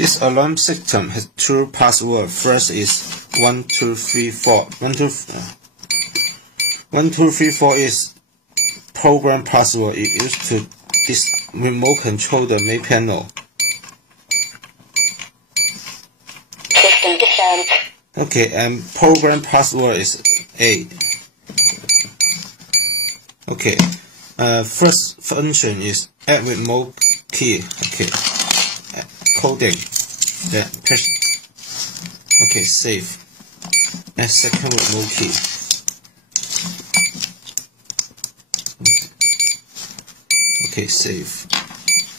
This alarm system has two passwords. First is 1234. 1234 is program password. It used to this remote control the main panel. System descent. Okay, and program password is 8. Okay, first function is add remote key. Okay, coding. Then press. Okay, save. Add second remote key. Okay, save.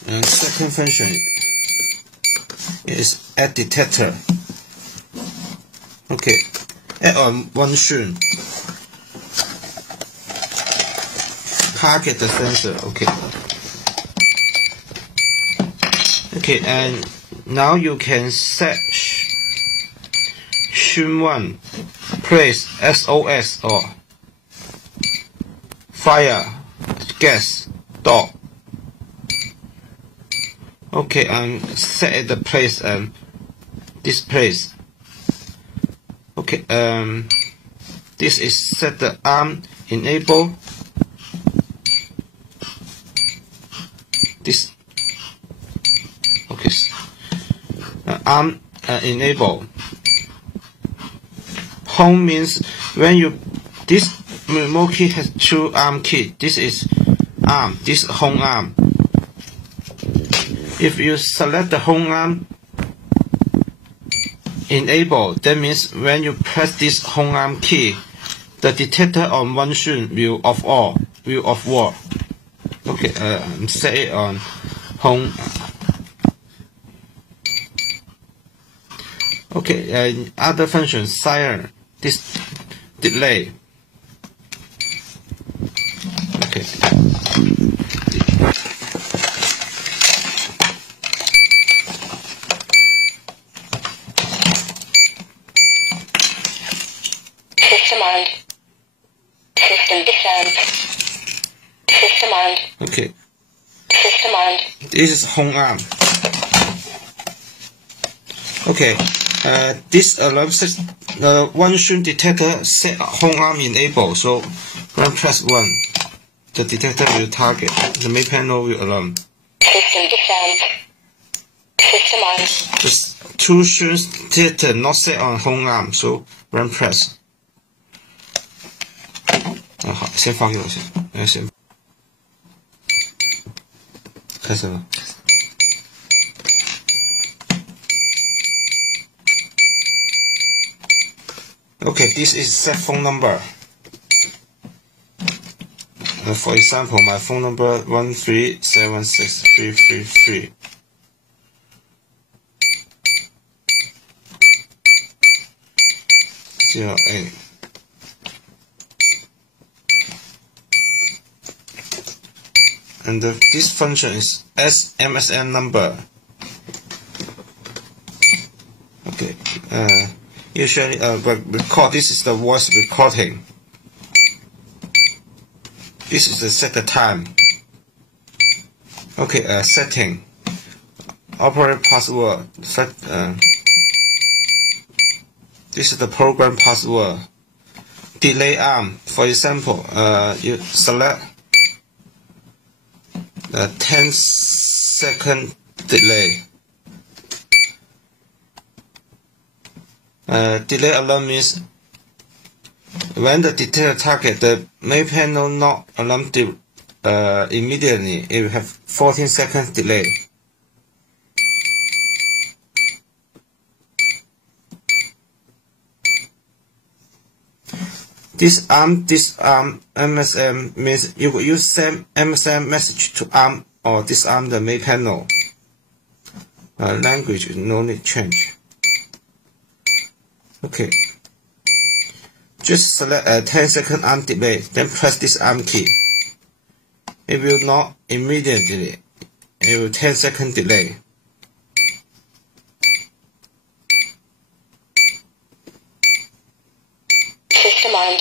And second function is add detector. Okay, add on one soon. Target the sensor. Okay. Okay, and now you can set Shun 1, place SOS or fire, gas, dog. Okay, and set the place this place. Okay, this is set the arm enable. This okay, arm enable. Home means when you this remote key has two arm key. This is arm. This home arm. If you select the home arm enable, that means when you press this home arm key, the detector on one soon will off all, will off war. Okay, set it on home. Okay, other function siren, this delay. Okay. System on. System descent. System on. Okay. System on. This is home arm. Okay. This alarm system, one soon detector set home arm enable. So when press 1, the detector will target. The main panel will alarm. System descent. System on. This two soon detector not set on home arm. So when press. 好，先发给我先，开始了。Okay, this is set phone number. For example, my phone number 1376333. Zero 8. And this function is MSN number. Okay. Usually, record. This is the voice recording. This is the set the time. Okay. Setting. Operator password. Set. This is the program password. Delay arm. For example, you select 10-second delay. Delay alarm means when the detector target, the main panel not alarm immediately. It will have 14 seconds delay. This arm MSM means you will use same MSM message to arm or disarm the main panel. Language no need change. Okay. Just select a 10-second arm delay, then press this arm key. It will not immediately. It will 10-second delay. System on.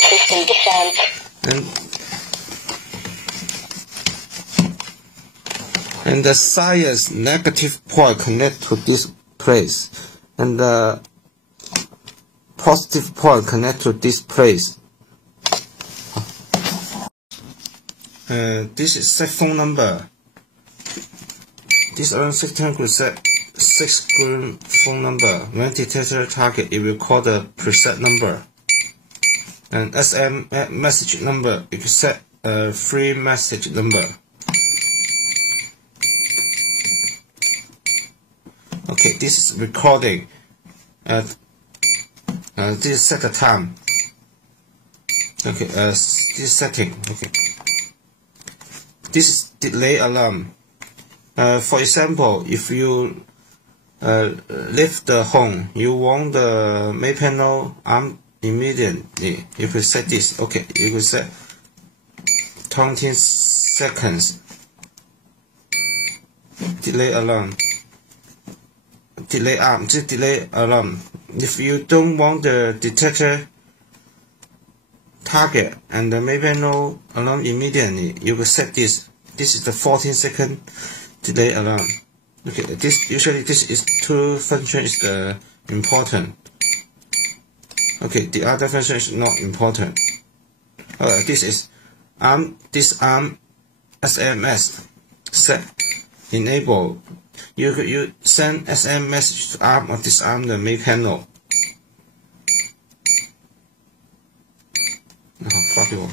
System descent. And And the science negative point connect to this place, and the positive point connect to this place. This is set phone number. This alarm system could set 6 screen phone number. When detector target, it will call the preset number. And SM message number, it could set a free message number. Okay, this is recording. This is set the time. Okay, this setting. Okay, this is delay alarm. For example, if you leave the home, you want the main panel arm immediately. You could set this. Okay, you could set 20 seconds. Delay alarm. Delay arm. Just delay alarm. If you don't want the detector target and the main panel alarm immediately, you could set this. This is the 14-second delay alarm. Okay, this usually this is two function is the important. Okay, the other function is not important. This is this arm SMS set enable. You send SMS message to arm or disarm the main panel. Fuck you.